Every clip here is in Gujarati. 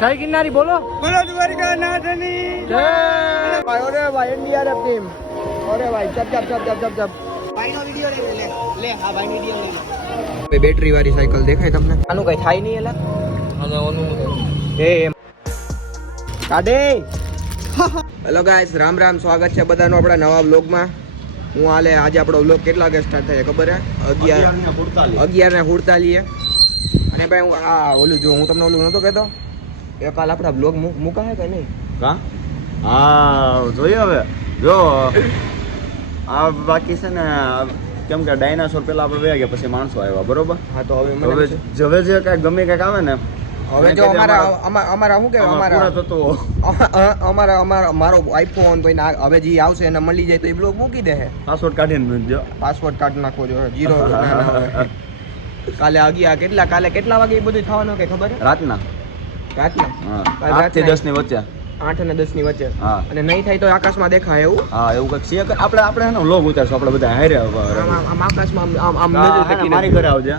કઈ કિનારી બોલો બોલો દ્વારકા નાથની જય ભાઈ. ઓરે ભાઈ એનડીઆરએફ ટીમ. ઓરે ભાઈ ચપ ચપ ચપ ચપ ચપ ચપ. ભાઈનો વિડિયો લે આ ભાઈ વિડિયો લે. બેટરી વાળી સાયકલ દેખાય તમને? આનું કઈ થાય નહીં એલા. અને ઓનું એ કાડે. હેલો ગાઈસ, રામ રામ, સ્વાગત છે બધાનું આપણા નવા વ્લોગમાં. હું હાલે આજે આપણો વ્લોગ કેટલા વાગે સ્ટાર્ટ થાય ખબર હે? 11:48. અને ભાઈ હું આ ઓલું જો હું તમને ઓલું નહોતો કહેતો એ કાલ આપણા બ્લોગ મૂકા હે કે નહીં? હા જોઈએ હવે જો આ બાકી છે ને, કેમ કે ડાયનાસોર પેલા આપણે વયા ગયા પછી માણસો આવ્યા, બરોબર? હા તો હવે હવે જે કાંઈ ગમે કાંઈક આવે ને, હવે જો અમારા શું કહેવાય, પૂરા તત્વો મારો આઈફોન તો હવે જે આવશે એને મળી જાય તો એ બ્લોગ મૂકી દે. પાસવર્ડ કાઢીને જો પાસવર્ડ કાઢી નાખવો જોઈએ. 0 કાલે કાલે કેટલા વાગે એ બધું થવાનું કે ખબર છે? રાતના રાતના હા, કાલે 8 થી 10 ની વચ્ચે. 8 અને 10 ની વચ્ચે. હા, અને નહીં થાય તો આકાશમાં દેખાય એવું. હા એવું કંઈક છે. આપણે હે ને વ્લોગ ઉતારશું આપણે બધા હારે. આમ આકાશમાં આમ નજર ટેકીને મારી ઘરે આવજે,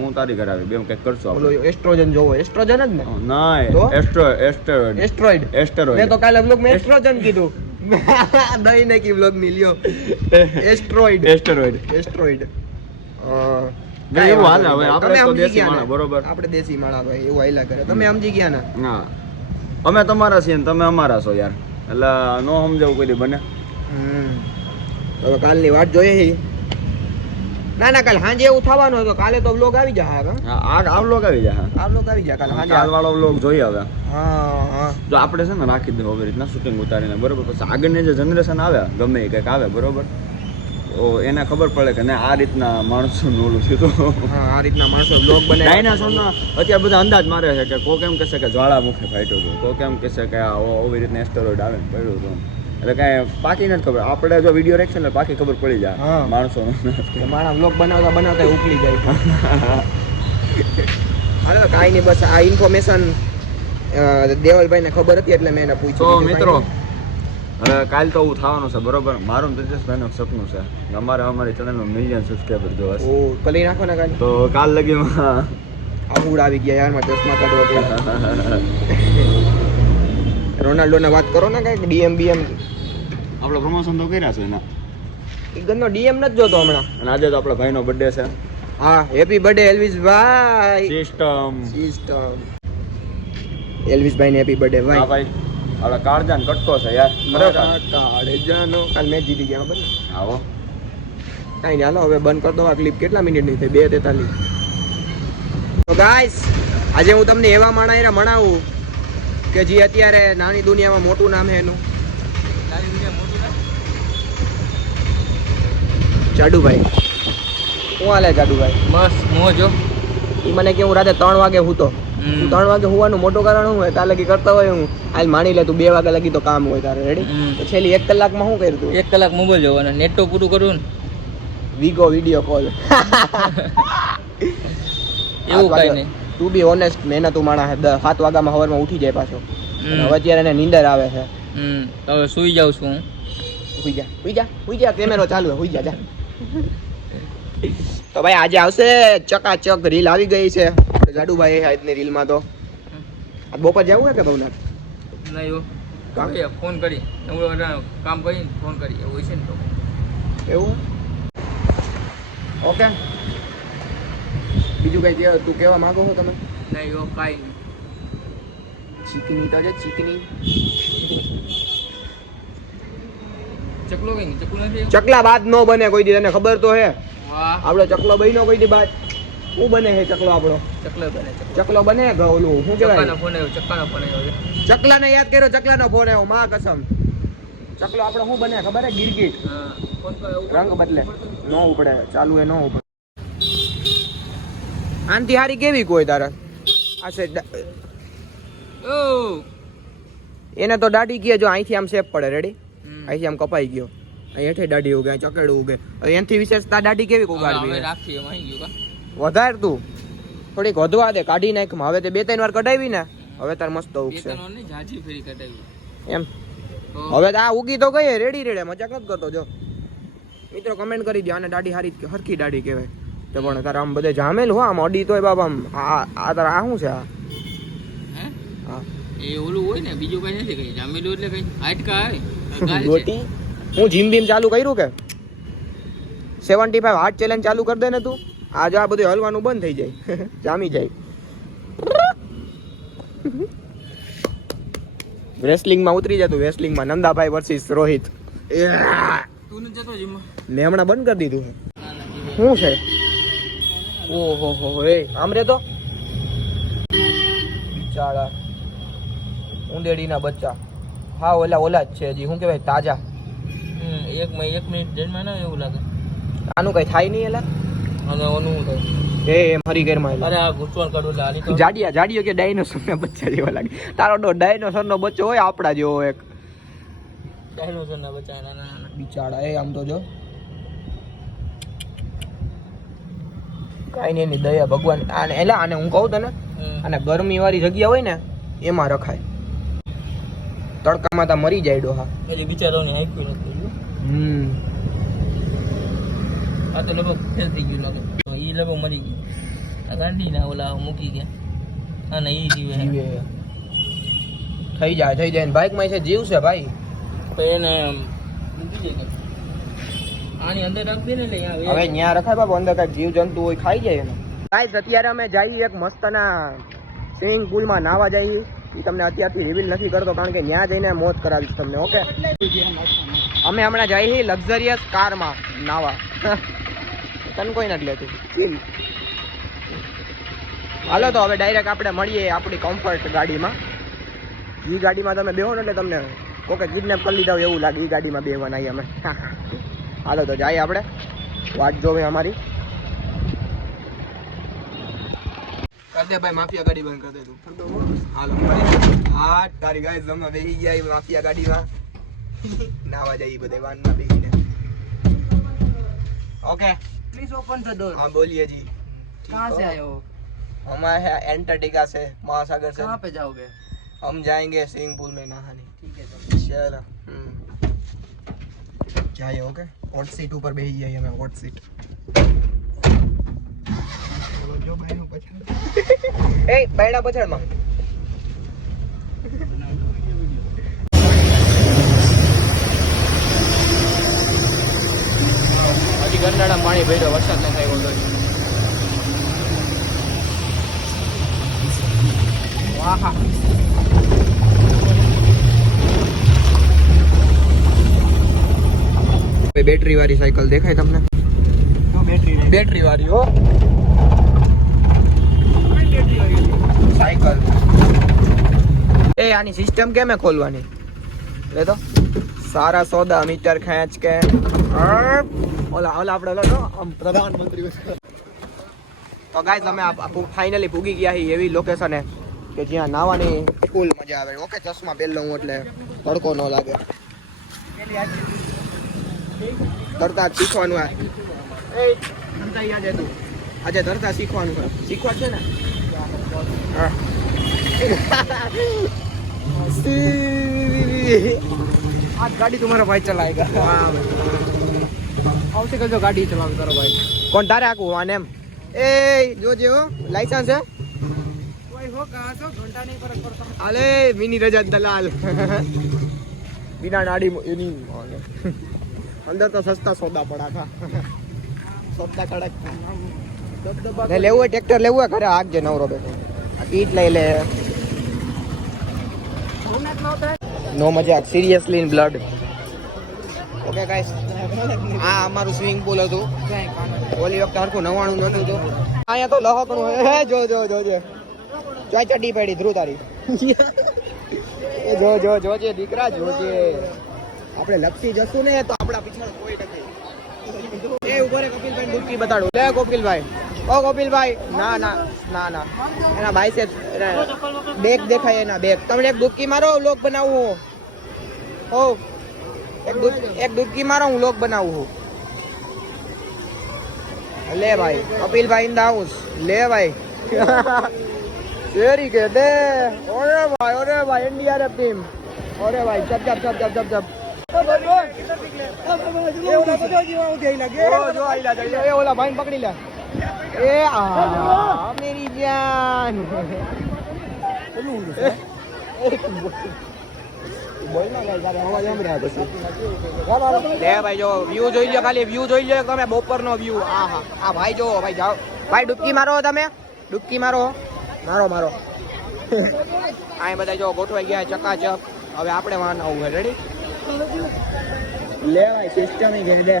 હું તારી ઘરે આવી, બે કંઈક કરશું આપણે. ઓલો એસ્ટ્રોજન જોવો. એસ્ટ્રોજન જ ને? નહીં, એસ્ટ્રોઇડ. મેં તો કાલે વ્લોગ માં એસ્ટ્રોજન કીધું. દઈ નાખી વ્લોગ ની લ્યો. એસ્ટ્રોઇડ. એવું હાલે. હવે આપણે તો દેશી માણસ, બરોબર? આપણે દેશી માણસ ભાઈ, એવું હાલ્યા કરે. તમે સમજી ગયા ને? હા, અમે તમારા છીએ ને તમે અમારા છો યાર, એટલે નો સમજાવું કોઈ દી બને. હવે કાલની વાટ જોઈએ. ના કાલ સાંજે એવું થવાનું હતું. કાલે તો વ્લોગ આવી જાય. આ વ્લોગ આવી જાય. આ વ્લોગ આવી જાય કાલે સાંજે. કાલ વાળો વ્લોગ જોઈએ હવે. હા જો આપણે છે ને રાખી દઉં આવી રીતના શૂટિંગ ઉતારીને, બરોબર? પછી આગળની જે જનરેશન આવે, ગમે એ કંઈક આવે, બરોબર, તો એને ખબર પડે કે ના આ રીતના માણસોનું ઓલું થયું. હા, આ રીતના માણસો વ્લોગ બનાવે. ડાયનાસોરના અત્યારે બધા અંદાજ મારે છે કે કોઈ કેમ કહેશે કે જ્વાળામુખી ફાટ્યું હતું, કોઈ કેમ કહેશે કે આવી રીતના એસ્ટેરોઇડ આવે ને પડ્યું હતું. એટલે કાંઈ પાકી નથી ખબર. આપણે જો વિડીયો રાખશે ને પાકી ખબર પડી જાય માણસોનો. મારા વ્લોગ બનાવતા ઉકલી જાય. હાલો કાંઈ નહીં, બસ આ ઇન્ફોર્મેશન દેવલભાઈને ખબર હતી એટલે મેં એને પૂછ્યું. તો મિત્રો હવે કાલ તો હું થવાનું છે, બરોબર? મારું તેજસભાઈનું સપનું છે અમારી ચેનલનું 1 મિલિયન સબસ્ક્રાઈબર જોવા. ઓ કરી નાખો ને કાલે. તો કાલ લગીમાં આબુડ આવી ગયા યાર, મારા ચશ્મા કાઢવા પડે. રોનાલ્ડોને વાત કરો ને કાંઈક ડીએમ બીએમ. આપણે પ્રમોશન તો કર્યા છે એના. એ ગંદો ડીએમ નથી જોતો હમણાં. અને આજે તો આપણા ભાઈનો બર્થડે છે. હા, હેપી બર્થડે એલ્વિસ ભાઈ. સિસ્ટમ એલ્વિસ ભાઈને હેપી બર્થડે ભાઈ. હા ભાઈ, આપણા કાળજાન કટકો છે યાર. કાળજાનો કાલ મેચ જીતી ગયા ખબર ને? આવો કાંઈ નહીં, હાલો હવે બંધ કરી દો આ ક્લિપ. કેટલા મિનિટની થઈ? 2:43. તો ગાઈસ, આજે હું તમને એવા માણસ મણાવું કે જે અત્યારે નાની દુનિયામાં મોટું નામ છે એનું. જાડુભાઈ. શું હાલે જાડુભાઈ? બસ મોજો. એ મને કે હું રાતે 3 વાગે હૂતો. 3 વાગે હોવાનું મોટું કારણ શું હોય? કાલે કરતા હોય હું હાલ માની લે તું 2 વાગે લગી તો કામ હોય તારે, રેડી? તો છેલ્લી 1 કલાકમાં શું કર્યું તું? 1 કલાક મોબાઈલ જોવાનો, નેટ તો પૂરું કરું ને. વીગો વિડિયો કોલ. એવું કઈ નહીં. તું બી ઓનેસ્ટ મહેનતું માણસ. 7 વાગ્યામાં સવારમાં ઉઠી જાય પાછો. હવે અત્યારે એને નીંદર આવે છે. હવે સુઈ જાઉં છું. હુઈ જા. કેમેરો ચાલુ છે, હુઈ જા. તો ભાઈ આજે આવશે ચકાચક રીલ આવી ગઈ છે જાડુભાઈ આજની રીલમાં. તો આ બપોર જવું હે કે ભવનાથ? નહીં ફોન કરી કામ કરી ફોન કરી એવું છે ને તો એવું ઓકે. બીજું કઈ તું કહેવા માંગો છો તમે? નહીં કાંઈ નહીં. ચીકની તો છે ચીકની. ચકલો કઈ નહીં. ચકલું નથી. ચકલા બાદ નો બને કોઈ દી, તને ખબર તો હે? હા, આપણો ચકલો બન્યો કોઈ દી બાદ. શું બને છે ચકલો આપણો? ચકલો બને. ચકલો બને ઓલું શું કહેવાય? ચક્કાનો ફોન આવ્યો. ચકલાને યાદ કર્યો, ચકલાનો ફોન આવ્યો, માં કસમ. ચકલો આપણો શું બને ખબર હે? ગિરગિટ. રંગ બદલે નો ઉપડે, ચાલુ એ નો ઉપડે. આનથી હારી કેવી કોઈ તારે? આ છે એને તો દાઢી કહે. જો અહીંથી આમ શેપ પડે, રેડી? અહીંથી આમ કપાઈ ગયો, અહીં હેઠે દાઢી ઉગે, ચકેડું ઉગે. એનાથી વિશેષતા દાઢી કેવી ઉગાડવી? વધારે તું થોડીક વધવા દે, કાઢી નાખ. હવે તે 2-3 વાર કઢાવી ને, હવે તાર મસ્ત ઉગશે એમ. હવે આ ઉગી તો ગઈ, રેડી રેડે, મજાક નથી કરતો. જો મિત્રો કમેન્ટ કરી દો આને દાઢી હારી હરખી દાઢી કહેવાય. તો પણ તારે આમ બધે જામેલ હો, આમ અડી તોય બાબા આમ આ તારા આ શું છે? આ હા એ ઓલું હોય ને બીજું કઈ નથી કઈ જામેલું એટલે કઈ હાડકા આવે ગાલ છે. ગોટી હું જીમ બીમ ચાલુ કર્યું કે 75 હાર્ટ ચેલેન્જ ચાલુ કરી દે ને તું આજે આ બધું હલવાનું બંધ થઈ જાય જામી જાય રેસલિંગમાં ઉતરી જતું રેસલિંગમાં નંદાભાઈ વર્સિસ રોહિત તું નથી જતો જીમમાં? મેં હમણાં બંધ કરી દીધું છે શું છે ઓહો હો એ આમ રે તો બિચારા ઉંદેડીના બચ્ચા હા ઓલા જ છે હજી શું કહેવાય તાજા એક મિનિટ જન્માં ના એવું લાગે આનું કઈ થાય નહીં એલા અને ઓનું શું થાય? એ એમ હરી ઘેરમાં અરે આ ગુસ્સવાન કાઢું એટલે આની તો જાડિયો કે ડાયનોસર ના બચ્ચા જેવા લાગે તારો ડાયનોસર નો બચ્ચો હોય આપડા જેવો એક ડાયનોસરના બચ્ચા નાના નાના. બિચારા એ આમ તો જો કાઈ નહીં એની દયા ભગવાન આને હું કહું તને અને ગરમી વાળી જગ્યા હોય ને એમાં રખાય તડકામાં તો મરી જાય ડોહા પેલી બિચારાઓની હાઈક્યું નથી જોયું. આ તો લગભગ ફેલ થઈ ગયું લાગે એ લગભગ મરી ગયું આ ગાંડીના ઓલા મૂકી ગયા અને એ જીવે જીવે થઈ જાય ને બાઇક માં છે જીવ છે ભાઈ તો એને મૂકી જાય આની અંદર રાખ દે ને એટલે અહીંયા હવે ન્યા રખાય બાબુ અંદર કઈ જીવ જંતુ હોય ખાઈ જાય એને ગાઈસ અત્યારે અમે જઈએ એક મસ્તના સ્વિમિંગ પુલમાં નાવા જઈએ એ તમને અત્યારથી રિવીલ નથી કરતો કારણ કે ત્યાં જઈને મોજ કરાવીશ તમને ઓકે અમે હમણાં જઈએ લક્ઝરિયસ કારમાં નાવા તને કોઈ નથી લેતું ચીલ હાલો તો હવે ડાયરેક્ટ આપણે મળીએ આપણી કમ્ફર્ટ ગાડીમાં એ ગાડીમાં તમે બેહો ને એટલે તમને કોકે કિડનેપ કરી લીધા હોય એવું લાગે એ ગાડીમાં બેહવાના આવી અમે હાલો તો જાય આપણે વાટ જોવે અમારી કર દે ભાઈ માફિયા ગાડી બંધ કર દે તું હાલો હા તારી ગાય જમવા બેસી ગયા માફિયા ગાડીમાં નાવા જઈએ બધે વાનમાં બેસીને okay please open the door हाँ बोलिए जी कहाँ से आए हो हमारे यहाँ एंटार्क्टिका से महासागर से कहाँ पे जाओगे हम जाएंगे स्विमिंग पूल में नहाने ठीक है चलो जाइए ओके हॉट सीट ऊपर भेज जाइए हमें हॉट सीट जो भाई નું પછાડ એ બેડા પછાડમાં હજી ગરનાળામાં પાણી ભર્યો વરસાદ ન થાય ઓલો વાહ બેટરી વાળી સાયકલ દેખાય તમને બેટરી વાળી હો સાયકલ એ આની સિસ્ટમ કેમ ખોલવાની લે તો સારા સોદા મીટર ખેંચ કે ઓલા આપણે આમ પ્રધાનમંત્રી તો ગાઈસ અમે ફાઇનલી પૂગી ગયા છીએ એવી લોકેશન કે જ્યાં નાવાની ફૂલ મજા આવે ઓકે ચશ્મા પહેરલો હું એટલે તડકો ન લાગે તરતા શીખવાનું આજે તરતા શીખવાનું શીખવા છે ને आज गाड़ी तुम्हारा भाई चलाएगा આવશે કજો ગાડી ચલાવ કરો ભાઈ કોણ તારે આકું આને એમ એ જોજે હો લાયસન્સ હે કોઈ હો કહાં સો ઘંટા નહીં ફરક પડતા અલે મિની રજા દલાલ બિના નાડી એની અંદર તો સસ્તા સોદા પડા થા સોદા કડક લે લેવું હોય ટ્રેક્ટર લેવું હોય ઘરે આગજે નવરો બેઠો ઈટ લઈ લે નો મજાક seriously in blood okay guys આ અમારું સ્વિમિંગ પુલ હતું ઓલી વખતે હરખું 99 નતું તો અહીંયા તો લહકણું હે જો જોજે ચાય ચડી પડી ધ્રુવ તારી એ જોજે દીકરા જોજે આપણે લપસી જશું ને તો આપણા પીછળ કોઈ નથી એ ઉપર કપિલભાઈ ડૂબકી બતાડો લે કપિલભાઈ ઓ કપિલભાઈ ના એના ભાઈ છે બેગ દેખાય એના બેગ તમે એક ડૂબકી મારો વ્લોગ બનાવું હો એક ડૂબકી મારો હું વ્લોગ બનાવું લે ભાઈ કપિલભાઈ ઇન ધ હાઉસ લે ભાઈ શેરી કે દે ઓરે ભાઈ એનડીઆરએફ ટીમ ઓરે ભાઈ ચપ ઓલા ભાઈ પકડી લે એ આ મેરી જાન લે ભાઈ જો વ્યૂ જોઈ લો, ખાલી વ્યૂ જોઈ લો તમે, બપોરનો વ્યૂ. આ હા આ ભાઈ જો ભાઈ જાઓ ભાઈ, ડૂબકી મારો તમે, ડૂબકી મારો, મારો મારો. આ બધા જો ગોઠવાઈ ગયા ચકાચક. હવે આપણે વાન આવું છે. રેડી? લે ભાઈ સિસ્ટમ ઈ કરી દે.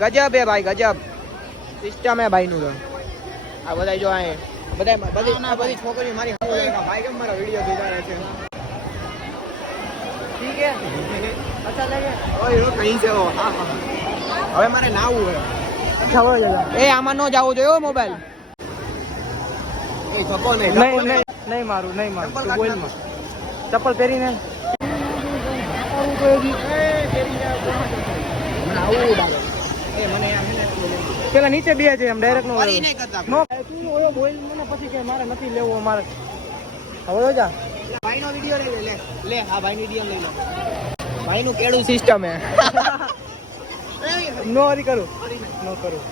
ગજબ હે ભાઈ, ગજબ સિસ્ટમ હે ભાઈ નું તો. આ બધા જો આ બધી છોકરીઓ મારી હાથે લાગ્યા. ભાઈ કેમ મારો વિડિયો જોતા રહે છે? ઠીક હે, અચ્છા લાગે. ઓય રો કहीं से हो? હા હા. હવે મારે નાવું હે. અચ્છા હોય જગા. એ આમાં નો જાવું જોઈએ મોબાઈલ. એ ખકો નહીં. નહીં મારું, નહીં મારું. તું બોલ માં. ચપ્પલ પહેરીને પેલા નીચે બે છે એમ ડાયરેક્ટ નો તું ઓલો બોલ મને પછી કે મારે નથી લેવો મારે. હવે જા ભાઈ નો વિડિયો લઈ લે. લે આ ભાઈ નો વિડિયો લઈ લે. ભાઈ નું કેડું સિસ્ટમ હે. નો હરી કરું, નો કરું.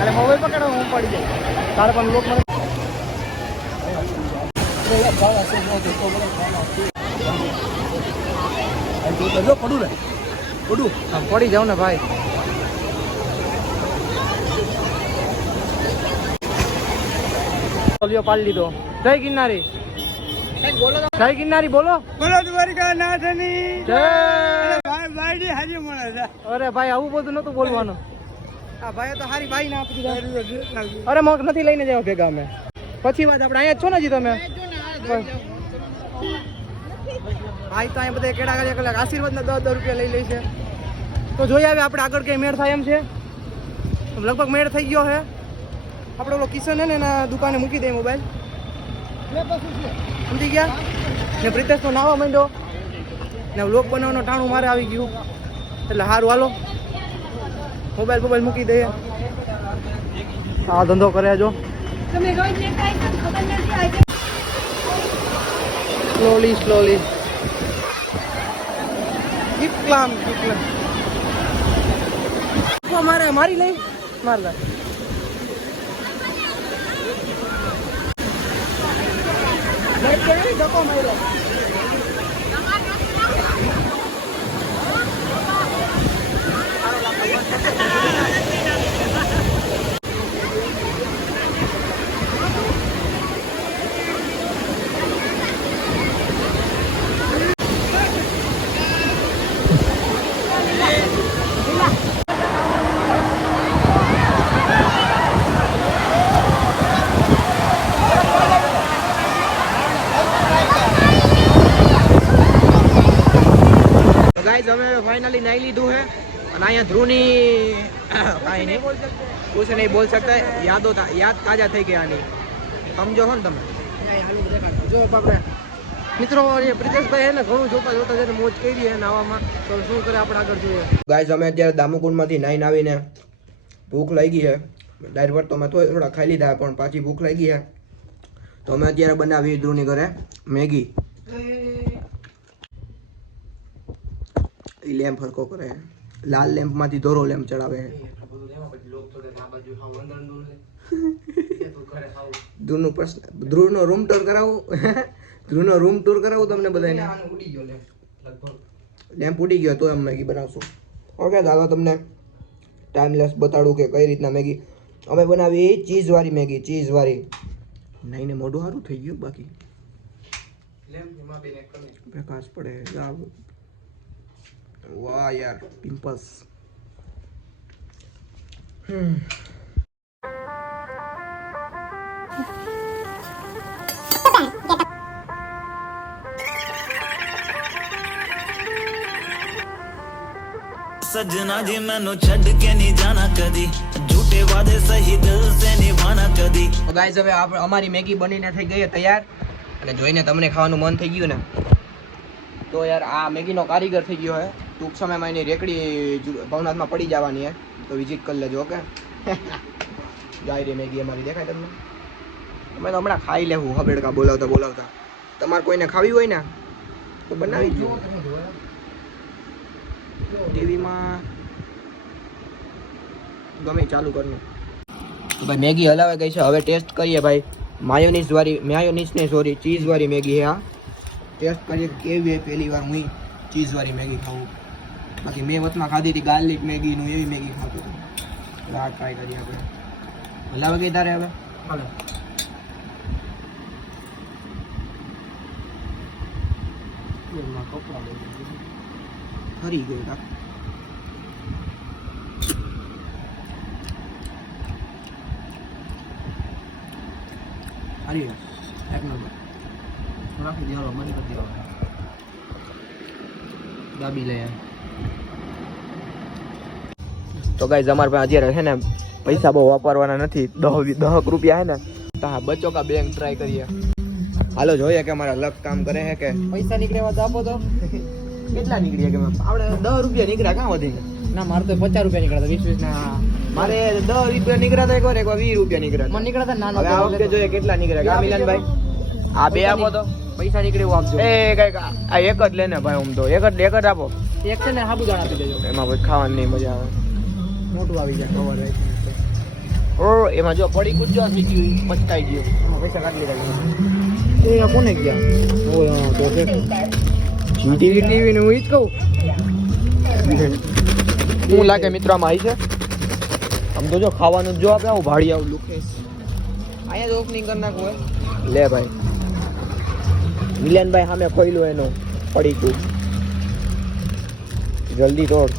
અરે મોબાઈલ પકડો, હું પડી જાય. તારે પણ લોક મને પડું ને પડું પડી જાવ ને ભાઈ. પાડી લીધો. જય ગિરનારી, જય ગિરનારી બોલો. બોલો દ્વારિકા નાથની જય. ભાઈ ભાઈ હાજી મળે છે. અરે ભાઈ આવું બધું નતું બોલવાનું. આ ભાઈ તો હારી ભાઈ ના આપી દીધા. અરે મોક નથી લઈને જાવ ભેગા અમે. પછી વાત આપણે અહીંયા જ છો ને હજી તમે. ભાઈ તો અહીંયા બધા કેડા કલાક આશીર્વાદના 10 રૂપિયા લઈ લે છે. તો જોઈ આવે આપણે આગળ કઈ મેળ થાય એમ છે. લગભગ મેળ થઈ ગયો છે. આપણે ઓલો કિશન હે ને એના દુકાને મૂકી દઈએ મોબાઈલ. સમજી ગયા ને? પ્રિતેશ તો નાવા માંડ્યો ને વ્લોગ બનાવવાનો ટાણું મારે આવી ગયું. એટલે સારું હાલો મોબાઈલ મૂકી દઈએ. આ ધંધો કરે જો. સ્લોલી સ્લોલી ઇકલામ મારે મારી લઈ મારલા. ધક્કો માર્યો. ગાઈસ અમે ફાઇનલી નાઈ લીધું है અને અહીંયા ધ્રુવની કાંઈ નહીં कुछ नहीं बोल सकता. યાદ તાજા થઈ ગયા આની. સમજો છો ને તમે? જો આપણે મિત્રો પ્રિતેશભાઈ હે ને ઘણું જોતા જોતા જઈને મોજ કરી છે નાવામાં. તો શું કરે આપણે આગળ જોઈએ. ગાઈસ અમે અત્યારે દામુકુંડમાંથી નાઈને આવીને ભૂખ લાગી છે. ડાયર પર તો અમે થોડા ખાઈ લીધા પણ પાછી ભૂખ લાગી છે. તો અમે અત્યારે બનાવી ધ્રુવની ઘરે મેગી. લેમ્પ હરકો કરે, લાલ લેમ્પ માંથી ધોરો લેમ્પ ચડાવે. ધ્રુવનો રૂમ ટૂર કરાવું. ધ્રુવનો રૂમ ટૂર કરાવું તમને બધાને. લેમ્પ ઉડી ગયો તો એમ મેગી બનાવશું. ઓકે ચાલો તમને ટાઈમલેસ બતાડું કે કઈ રીતના મેગી અમે બનાવી. ચીઝ વાળી મેગી, ચીઝ વાળી. નહીં ને મોઢું સારું થઈ ગયું. બાકી પ્રકાશ પડે. વાહ યાર પિમ્પલ્સ. सजना जी मैनू छड़ के नहीं जाना कदी, झूठे वादे सही दिल से निभाना कदी. તો ગાઈસ હવે અમારી મેગી બનીને થઈ ગઈ તૈયાર અને જોઈને તમને ખાવાનું મન થઈ ગયું ને તો યાર આ મેગીનો કારીગર થઈ ગયો હે. ટૂંક સમયમાં એની રેકડી ભવનાથમાં પડી જવાની હે તો વિઝિટ કરી લેજો. ઓકે જાય રે મેગી અમારી દેખાય તમને. અમે તો હમણાં ખાઈ લેવું હબેડકા બોલાવતા બોલાવતા. તમારે કોઈને ખાવી હોય ને તો બનાવી દો. ટીવીમાં ગમે ચાલુ કરનું. ભાઈ મેગી હલાવે ગઈ છે, હવે ટેસ્ટ કરીએ ભાઈ. માયોનીઝ ને સોરી ચીઝ વાળી મેગી છે આ. ટેસ્ટ કરીએ કેવી છે. પહેલી વાર હું ચીઝ વાળી મેગી ખાઉં. બાકી મેં વચમાં ખાધી હતી ગાર્લિક મેગી નું, એવી મેગી ખાતો હતો. આ ટ્રાય કરીએ આપણે. હલાવે ગઈ તારે હવે? હાલો. ફરી ગયું કા. હરી એક નંબર. રાખી દેવાનો મને કરી દેવાનો. દાબી લે. તો ગાઈઝ અમારે પાસે અત્યારે છે ને પૈસા બહુ વાપરવાના નથી. 10 રૂપિયા હે ને તો હા બચો કા બેંક ટ્રાય કરીએ. હાલો જોઈએ કે અમારા લક કામ કરે છે કે પૈસા નીકળ્યા તો આપો તો. કેટલા નીકળ્યા કે આપણે 10 રૂપિયા નીકળ્યા ક્યાં વધીને? ના મારે તો 50 રૂપિયા નીકળ્યા 20 ના. મારે 10 રૂપિયા નીકળ્યા એકવાર 20 રૂપિયા નીકળ્યા. મને નીકળ્યા હતા નાનો. હવે આ વખતે જોઈએ કેટલા નીકળ્યા. કા મિલનભાઈ આ બે આપો તો પૈસા નીકળે એવું આપજો. એ કઈક આ એક જ લેને ભાઈ. આમ તો એક જ આપો. એક છે ને સાબુદાણા આપી દેજો. એમાં પછી ખાવાની નહીં મજા આવે. મોટું આવી જાય કવર રહે. ઓ એમાં જો પડી કૂદજો થઈ ગયું પચકાઈ ગયું. એમાં પૈસા કાઢી લીધા. એ કોને ગયા? ઓય હા તો છે. ટીવી નું ઈ જ કહું. હું લાગે મિત્રો આમાં આવી છે. આમ તો જો ખાવાનું જો આપણે આવું ભાડી આવું લુકેશ. અહીંયા જ ઓપનિંગ કરી નાખવું હોય. લે ભાઈ મિલનભાઈ સામે ખોઈલું એનું પડીકું. જલ્દી તોડ.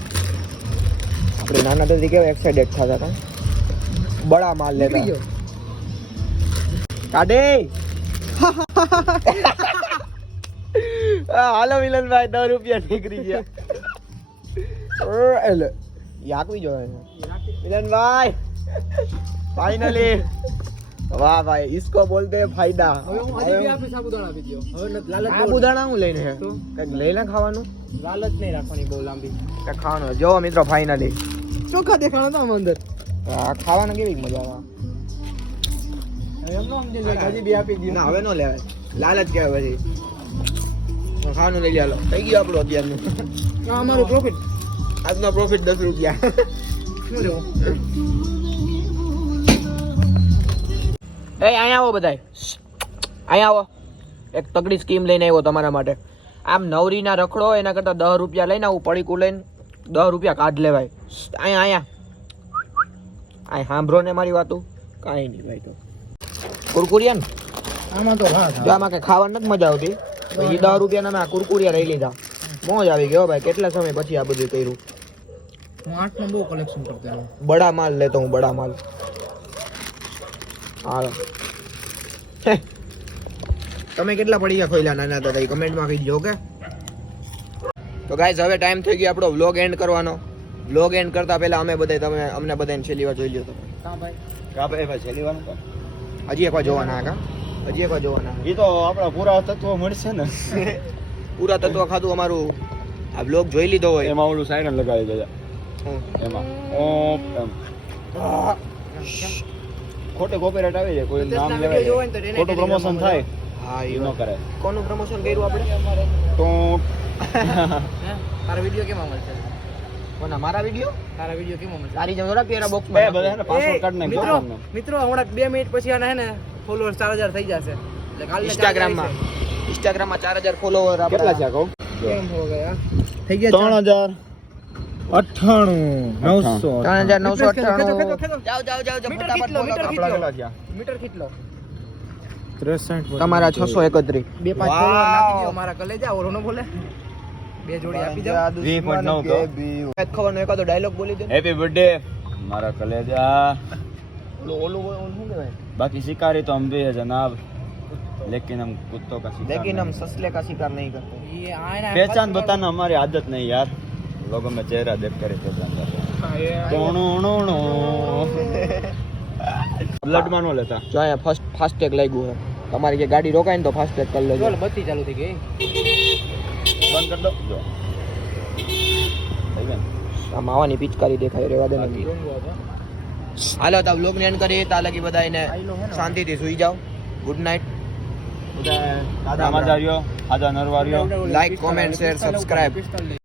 આપણે નાના તેથી કેવા એક્સાઇટેડ થતા હતા. બડા માલ લેતા. કાઢે. હાલો મિલનભાઈ 10 રૂપિયા નીકળી ગયા. એટલે યાકવી જો મિલનભાઈ ફાઇનલી. વાહ ભાઈ इसको बोलते हैं फायदा. હવે હું આજે બી આપી સાબુદાણા આપી દો. હવે લાલચ સાબુદાણા હું લઈને છે કઈક લઈને ખાવાનું. લાલચ નહીં રાખવાની બહુ લાંબી. કઈક ખાવાનું જો મિત્રો ફાઇનલી ચોખ્ખા દેખાણા તો આમ અંદર. આ ખાવાનું કેવી મજા આવે. હવે એમ નો સમજી લે હજી બી આપી દો. ના હવે નો લેવાય. લાલચ કહેવાય પછી. ખાવાનું લઈ લો. થઈ ગયું આપણું અત્યારનું. આ અમારું પ્રોફિટ. આજનો પ્રોફિટ 10 રૂપિયા. શું રહ્યો? એ અહીંયા આવો બધાય. અહીંયા આવો. એક તગડી સ્કીમ લઈને આવ્યો તમારા માટે. આમ નવરીના રખડો એના કરતાં 10 રૂપિયા લઈને આવું પડીકું લઈને 10 રૂપિયા કાઢ લેવાય. અહીંયા સાંભળો ને મારી વાતું. કાંઈ નહીં ભાઈ. તો કુરકુરિયા ને આમાં તો હા જો આમાં કંઈ ખાવાની નથી મજા આવતી. પછી 10 રૂપિયાના મેં આ કુરકુરિયા લઈ લીધા. મોજ આવી ગયો ભાઈ. કેટલા સમય પછી આ બધું કર્યું. હું 8 નો બહુ કલેક્શન કરતો હતો. બડા માલ લેતો હું. બડા માલ. હાલો તમે કેટલા પડી ગયા ખોઈલા નાના હતા એ કમેન્ટમાં કહીજો. ઓકે તો ગાઈઝ હવે ટાઈમ થઈ ગયો આપણો વ્લોગ એન્ડ કરવાનો. વ્લોગ એન્ડ કરતા પહેલા અમે બધા તમે અમને બધાને છેલ્લી વાર જોઈ લ્યો. તમે હા ભાઈ. કા ભાઈ છેલ્લી વાર હજી એકવાર જોવાના કા? હજી એકવાર જોવાના. એ તો આપણા પૂરા તત્વ મળશે ને. પૂરા તત્વ ખાતું અમારું આ વ્લોગ જોઈ લીધો હોય એમાં ઓલું સાયરન લગાવી દેજો. એમાં ઓમ એમ ખોટે કોપીરાઇટ આવી જાય. કોઈ નામ લેવાય ખોટું પ્રમોશન થાય. હા એ ન કરે. કોનું પ્રમોશન કર્યું આપણે? તો તારા વિડિયો કેમ મળશે? કોના મારા વિડિયો? તારા વિડિયો કેમ મળશે? તારી જેમ થોડા પેરા બોક્સ બે બધા ને પાસવર્ડ કાઢ નાખજો મિત્રો તમને. મિત્રો હમણાં 2 મિનિટ પછી આના હે ને ફોલોઅર્સ 4000 થઈ જશે. એટલે કાલે ઇન્સ્ટાગ્રામમાં 4000 ફોલોવર કેટલા છે કહું? કેમ હો ગયા? થઈ ગયા 3998 જાઓ ફટાફટ બોલો. આપણા કેટલા થયા? મીટર કેટલો? 63 તમારા 631. 2-5 ફોલોઅર નાખી દો મારા કલેજા. ઓલો નો બોલે 2 જોડી આપી જાવ. 3.9 કહો. ખબરનો એકાદો ડાયલોગ બોલી દે. હેપી બર્થડે મારા કલેજા. ઓલું શું કહેવાય? बाकी शिकारी तो हम भी है जनाब, लेकिन हम कुत्तों का शिकार लेकिन हम नहीं। ससले का शिकार नहीं करते. ये आना पहचान बताना हमारी आदत नहीं यार, लोगों में चेहरा देख कर ही पहचान जाते ब्लड માં નો લેતા. જો અહીંયા ફાસ્ટેગ લાગ્યું છે. તમારી કે ગાડી રોકાય ને તો ફાસ્ટેગ કરી લેજો. બોલ બત્તી ચાલુ થઈ ગઈ. બંધ કરી દો. જો થઈ ગયું. આ માવાની પિચકારી દેખાય. રેવા દે ને. હાલો તો વ્લોગ ને એન્ડ કરીએ. તા લગી બધાને શાંતિથી સુઈ જાઓ. Good night. બધા દાદા માજારીઓ, આજા નરવારીઓ. Like, comment, share, subscribe.